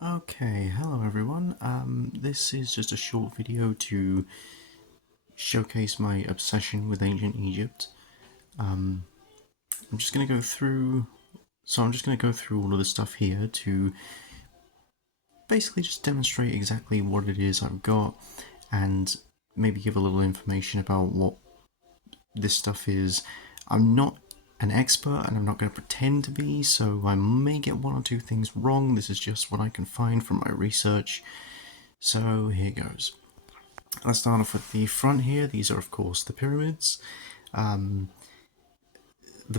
Okay, hello everyone. This is just a short video to showcase my obsession with ancient Egypt. I'm just going to go through, I'm just going to go through all of the stuff here to basically just demonstrate exactly what it is I've got and maybe give a little information about what this stuff is. I'm not an expert and I'm not going to pretend to be, so I may get one or two things wrong. This is just what I can find from my research. So here goes. Let's start off with the front here. These are, of course, the pyramids. The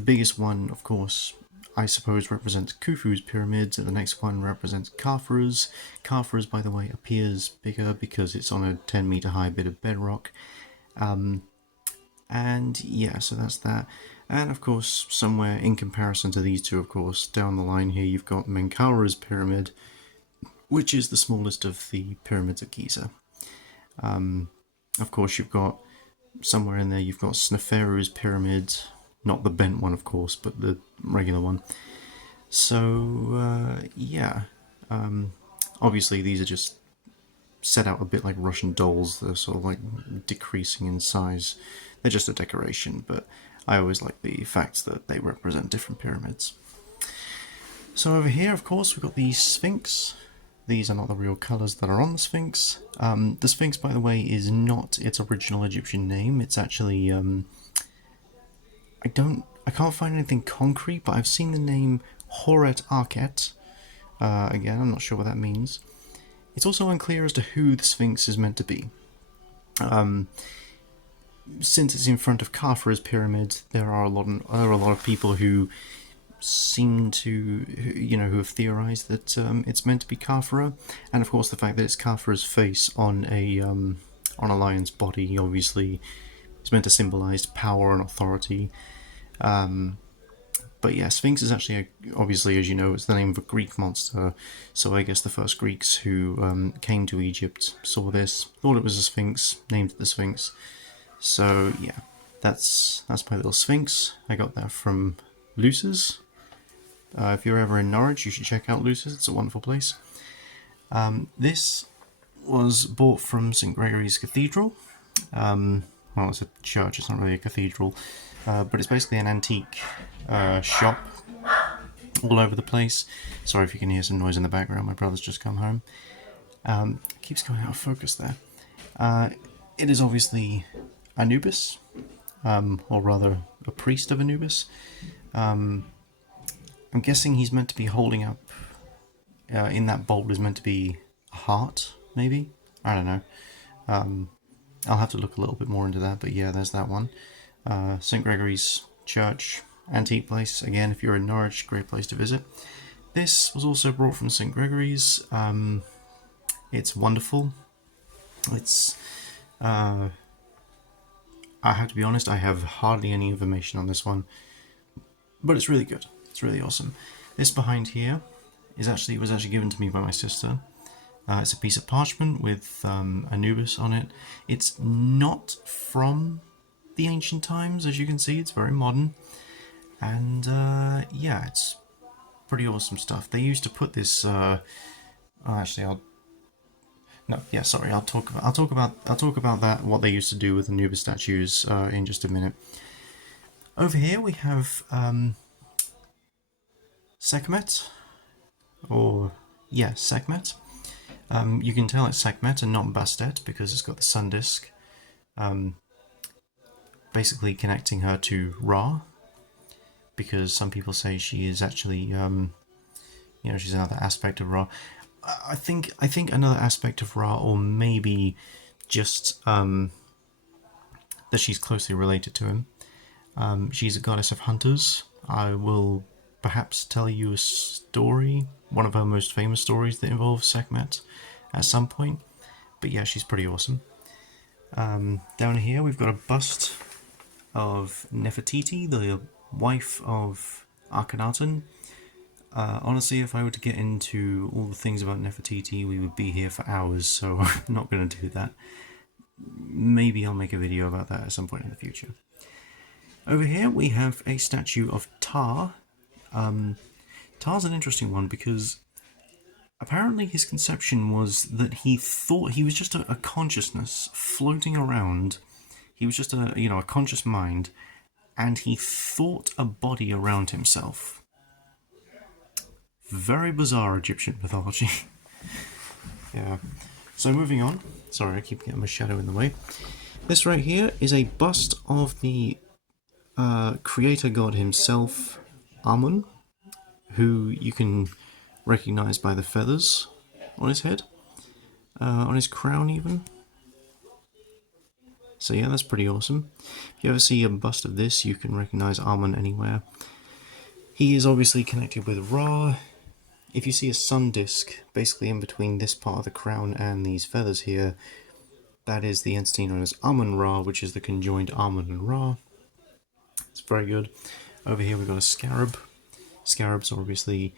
biggest one, of course, I suppose represents Khufu's pyramids, and the next one represents Khafra's. Khafra's, by the way, appears bigger because it's on a 10-meter high bit of bedrock. And yeah, so that's that. And of course, somewhere in comparison to these two, of course, down the line here, you've got Menkaura's pyramid, which is the smallest of the pyramids of Giza. Of course, you've got somewhere in there, you've got Sneferu's pyramid, not the bent one, of course, but the regular one. So, yeah. Obviously, these are just set out a bit like Russian dolls. They're sort of like decreasing in size. They're just a decoration, but I always like the fact that they represent different pyramids. So over here, of course, we've got the Sphinx. These are not the real colours that are on the Sphinx. The Sphinx, by the way, is not its original Egyptian name. It's actually I can't find anything concrete, but I've seen the name Horet Arket. Again, I'm not sure what that means. It's also unclear as to who the Sphinx is meant to be. Since it's in front of Khafra's pyramid, there are a lot of people who seem to, who have theorized that it's meant to be Khafra, and of course the fact that it's Khafra's face on a lion's body obviously is meant to symbolize power and authority. But yeah, Sphinx is actually, obviously, as you know, it's the name of a Greek monster. So I guess the first Greeks who came to Egypt saw this, thought it was a Sphinx, named it the Sphinx. So yeah, that's my little Sphinx. I got that from Luce's. If you're ever in Norwich, you should check out Luce's. It's a wonderful place. This was bought from St Gregory's Cathedral. Well, it's a church, it's not really a cathedral, but it's basically an antique shop all over the place. Sorry if you can hear some noise in the background, my brother's just come home. It keeps going out of focus there. It is obviously Anubis, or rather a priest of Anubis. I'm guessing he's meant to be holding up, in that bowl is meant to be a heart, maybe? I don't know. I'll have to look a little bit more into that, but yeah, there's that one. St. Gregory's Church, antique place. Again, if you're in Norwich, great place to visit. This was also brought from St. Gregory's. It's wonderful. It's... I have to be honest, I have hardly any information on this one, but it's really good. It's really awesome. This behind here was actually given to me by my sister. It's a piece of parchment with Anubis on it. It's not from the ancient times, as you can see. It's very modern, and yeah, it's pretty awesome stuff. They used to put this. Actually, I'll talk about that. What they used to do with Anubis statues in just a minute. Over here we have Sekhmet, Sekhmet. You can tell it's Sekhmet and not Bastet because it's got the sun disk, basically connecting her to Ra. Because some people say she is actually, she's another aspect of Ra. I think another aspect of Ra, or maybe just that she's closely related to him. She's a goddess of hunters. I will perhaps tell you a story, one of her most famous stories that involves Sekhmet at some point. But yeah, she's pretty awesome. Down here we've got a bust of Nefertiti, the wife of Akhenaten. Honestly, if I were to get into all the things about Nefertiti, we would be here for hours, so I'm not going to do that. Maybe I'll make a video about that at some point in the future. Over here we have a statue of Ptah. Ptah's an interesting one because apparently his conception was that he thought he was just a consciousness floating around. He was just a conscious mind, and he thought a body around himself. Very bizarre Egyptian mythology. Yeah. So moving on. Sorry, I keep getting my shadow in the way. This right here is a bust of the creator god himself, Amun, who you can recognize by the feathers on his head, on his crown even. So yeah, that's pretty awesome. If you ever see a bust of this, you can recognize Amun anywhere. He is obviously connected with Ra. If you see a sun disk, basically in between this part of the crown and these feathers here, that is the entity known as Amun-Ra, which is the conjoined Amun and Ra. It's very good. Over here we've got a scarab. Scarabs are obviously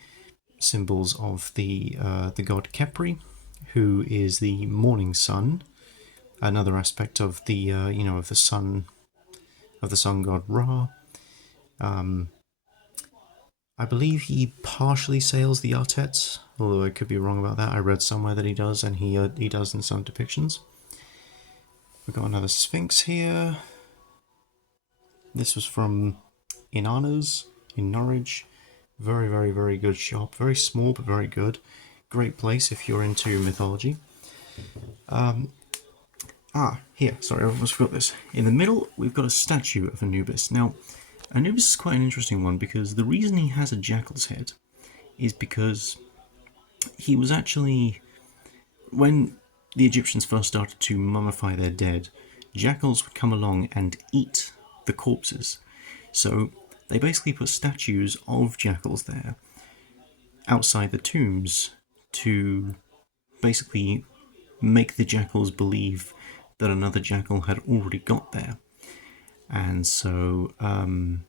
symbols of the god Khepri, who is the morning sun. Another aspect of the of the sun god Ra. I believe he partially sails the Artet, although I could be wrong about that. I read somewhere that he does, and he does in some depictions. We've got another Sphinx here. This was from Inanna's in Norwich. Very, very, very good shop. Very small, but very good. Great place if you're into mythology. Here, sorry, I almost forgot this. In the middle, we've got a statue of Anubis. Now, Anubis is quite an interesting one because the reason he has a jackal's head is because he was actually, when the Egyptians first started to mummify their dead, jackals would come along and eat the corpses. So they basically put statues of jackals there outside the tombs to basically make the jackals believe that another jackal had already got there. And so, and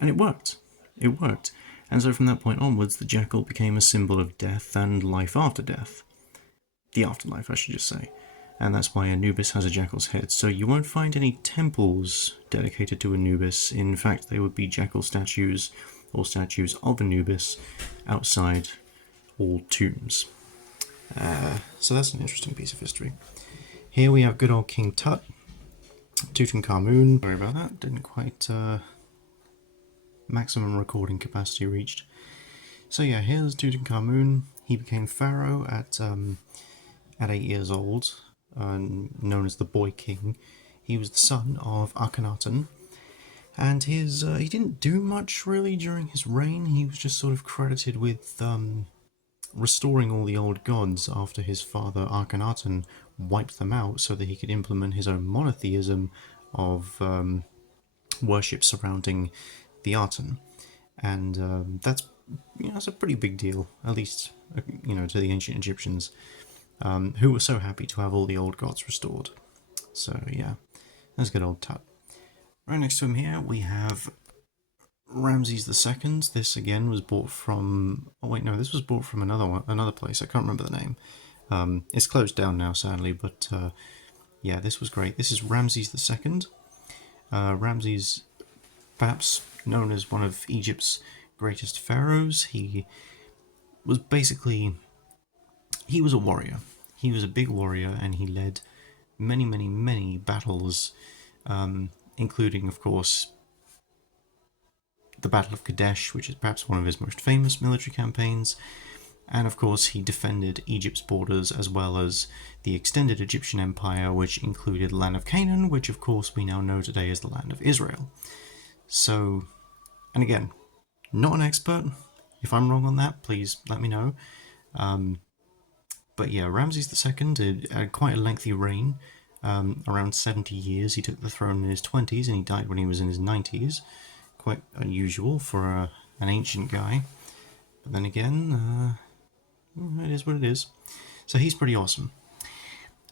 it worked. It worked. And so from that point onwards, the jackal became a symbol of death and life after death. The afterlife, I should just say. And that's why Anubis has a jackal's head. So you won't find any temples dedicated to Anubis. In fact, they would be jackal statues or statues of Anubis outside all tombs. So that's an interesting piece of history. Here we have good old King Tut, Tutankhamun. Sorry about that, didn't quite maximum recording capacity reached. So yeah, here's Tutankhamun. He became pharaoh at 8 years old, known as the Boy King. He was the son of Akhenaten, and his he didn't do much really during his reign. He was just sort of credited with restoring all the old gods after his father Akhenaten wiped them out so that he could implement his own monotheism of worship surrounding the Aten. And that's a pretty big deal, at least to the ancient Egyptians, who were so happy to have all the old gods restored. So yeah, that's good old Tut. Right next to him here we have Ramses II. This again was bought from. Oh wait, no, this was bought from another place. I can't remember the name. It's closed down now, sadly. But yeah, this was great. This is Ramses II. Ramses, perhaps known as one of Egypt's greatest pharaohs. He was a warrior. He was a big warrior, and he led many, many, many battles, including, of course, the Battle of Kadesh, which is perhaps one of his most famous military campaigns. And of course, he defended Egypt's borders as well as the extended Egyptian empire, which included the land of Canaan, which of course we now know today as the land of Israel. So, and again, not an expert. If I'm wrong on that, please let me know. But yeah, Ramses II had quite a lengthy reign, around 70 years. He took the throne in his 20s and he died when he was in his 90s. Quite unusual for an ancient guy. But then again, it is what it is. So he's pretty awesome.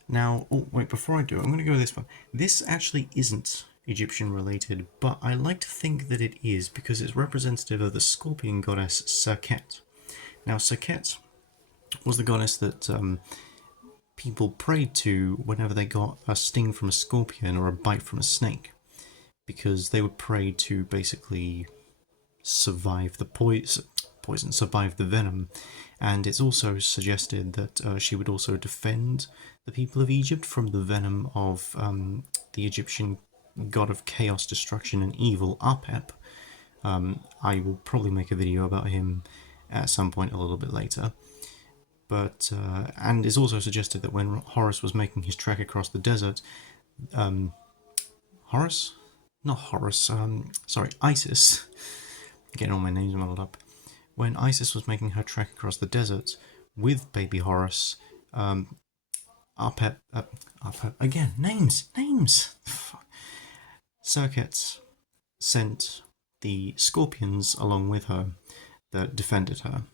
Now, oh wait, before I do, I'm going to go this one. This actually isn't Egyptian related, but I like to think that it is because it's representative of the scorpion goddess Serket. Now, Serket was the goddess that people prayed to whenever they got a sting from a scorpion or a bite from a snake, because they would pray to basically survive the poison. poison, survived the venom. And it's also suggested that she would also defend the people of Egypt from the venom of the Egyptian god of chaos, destruction, and evil, Apep. I will probably make a video about him at some point a little bit later. But and it's also suggested that when Horus was making his trek across the desert, Horus? Not Horus, sorry, Isis. Getting all my names muddled up. When Isis was making her trek across the desert with baby Horus, Apep, again, names! Serket sent the scorpions along with her that defended her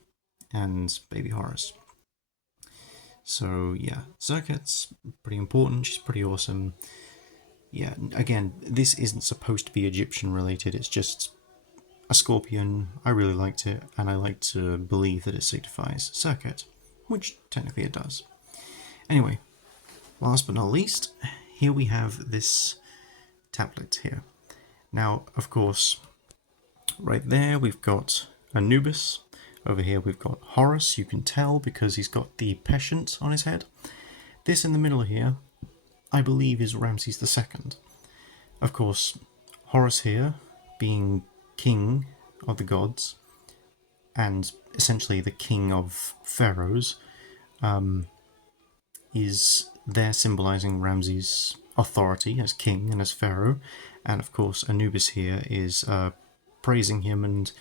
and baby Horus. So yeah, Serket's pretty important, she's pretty awesome. Yeah, again, this isn't supposed to be Egyptian related, it's just a scorpion. I really liked it, and I like to believe that it signifies Serket, which technically it does. Anyway, last but not least, here we have this tablet here. Now, of course, right there we've got Anubis. Over here we've got Horus, you can tell because he's got the penchant on his head. This in the middle here, I believe, is Ramses II. Of course, Horus here, being king of the gods, and essentially the king of pharaohs, is there symbolizing Ramses' authority as king and as pharaoh. And of course, Anubis here is praising him and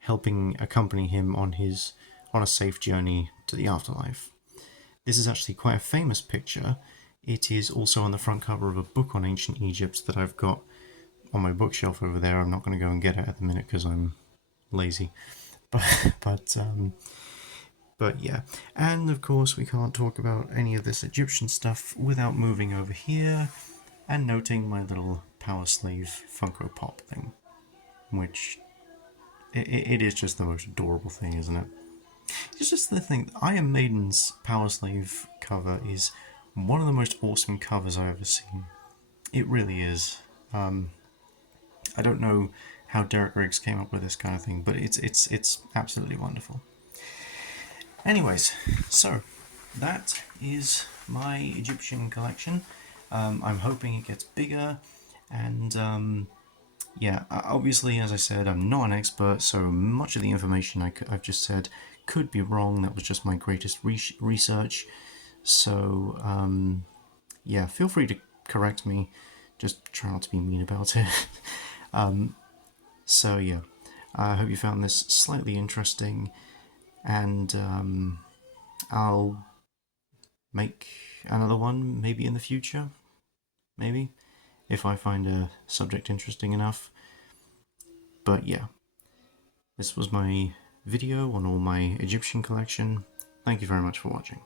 helping accompany him on a safe journey to the afterlife. This is actually quite a famous picture. It is also on the front cover of a book on ancient Egypt that I've got on my bookshelf over there. I'm not going to go and get it at the minute because I'm lazy. But yeah. And of course, we can't talk about any of this Egyptian stuff without moving over here and noting my little Power Slave Funko Pop thing, which it is just the most adorable thing, isn't it? It's just the thing. Iron Maiden's Power Slave cover is one of the most awesome covers I've ever seen. It really is. I don't know how Derek Riggs came up with this kind of thing, but it's absolutely wonderful. Anyways, so that is my Egyptian collection. I'm hoping it gets bigger, and yeah, obviously, as I said, I'm not an expert, so much of the information I've just said could be wrong. That was just my greatest research. So yeah, feel free to correct me. Just try not to be mean about it. So yeah, I hope you found this slightly interesting, and I'll make another one maybe in the future, maybe, if I find a subject interesting enough. But yeah, this was my video on all my Egyptian collection. Thank you very much for watching.